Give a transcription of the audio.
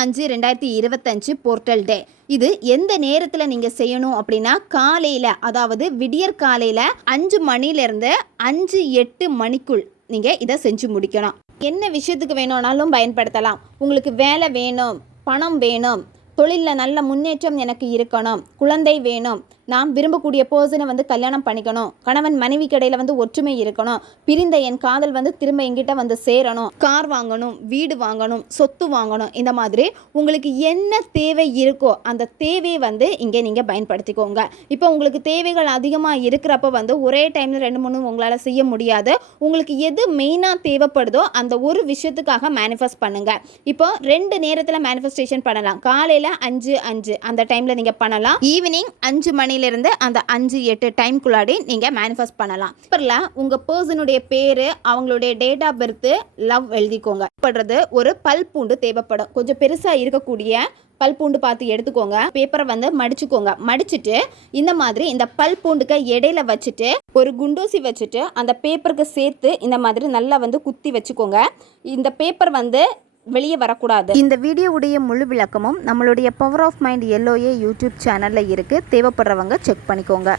5/5/2025 portal டே. இது எந்த நேரத்தில் நீங்கள் செய்யணும் அப்படின்னா, காலையில், அதாவது விடியற் காலையில் 5 மணிலேருந்து 5-8 மணிக்குள் நீங்கள் இதை செஞ்சு முடிக்கணும். என்ன விஷயத்துக்கு வேணும்னாலும் பயன்படுத்தலாம். உங்களுக்கு வேலை வேணும், பணம் வேணும், தொழிலில் நல்ல முன்னேற்றம் எனக்கு இருக்கணும், குழந்தை வேணும், நான் விரும்பக்கூடிய பர்சனை கல்யாணம் பண்ணிக்கணும், கணவன் மனைவி கடையில் ஒற்றுமை இருக்கணும், பிரிந்த என் காதல் திரும்ப எங்கிட்ட சேரணும், கார் வாங்கணும், வீடு வாங்கணும், சொத்து வாங்கணும், இந்த மாதிரி உங்களுக்கு என்ன தேவை இருக்கோ அந்த தேவையை இங்கே நீங்கள் பயன்படுத்திக்கோங்க. இப்போ உங்களுக்கு தேவைகள் அதிகமாக இருக்கிறப்ப ஒரே டைமில் 2-3 உங்களால் செய்ய முடியாது. உங்களுக்கு எது மெயினாக தேவைப்படுதோ அந்த ஒரு விஷயத்துக்காக மேனிஃபெஸ்ட் பண்ணுங்கள். இப்போ 2 நேரத்தில் மேனிஃபெஸ்டேஷன் பண்ணலாம். காலையில் 5-5 அந்த டைமில் நீங்கள் பண்ணலாம். ஈவினிங் 5 மணிலிருந்து அந்த 5-8 டைம்குள்ளாடி நீங்கள் மேனிஃபெஸ்ட் பண்ணலாம். பேப்பரில் உங்கள் பர்சனுடைய பேர், அவங்களுடைய டேட் ஆஃப் பர்த், லவ் எழுதிக்கோங்க. படுறது ஒரு பல் பூண்டு தேவைப்படும். கொஞ்சம் பெருசாக இருக்கக்கூடிய பல் பூண்டு பார்த்து எடுத்துக்கோங்க. பேப்பரை மடிச்சுக்கோங்க. மடிச்சுட்டு இந்த மாதிரி இந்த பல் பூண்டுக்கு இடையில வச்சுட்டு ஒரு குண்டூசி வச்சுட்டு அந்த பேப்பருக்கு சேர்த்து இந்த மாதிரி நல்லா குத்தி வச்சுக்கோங்க. இந்த பேப்பர் வெளியே வரக்கூடாது. இந்த வீடியோவுடைய முழு விளக்கமும் நம்மளுடைய power of mind LOA YouTube சேனலில் இருக்குது. தேவைப்படுறவங்க செக் பண்ணிக்கோங்க.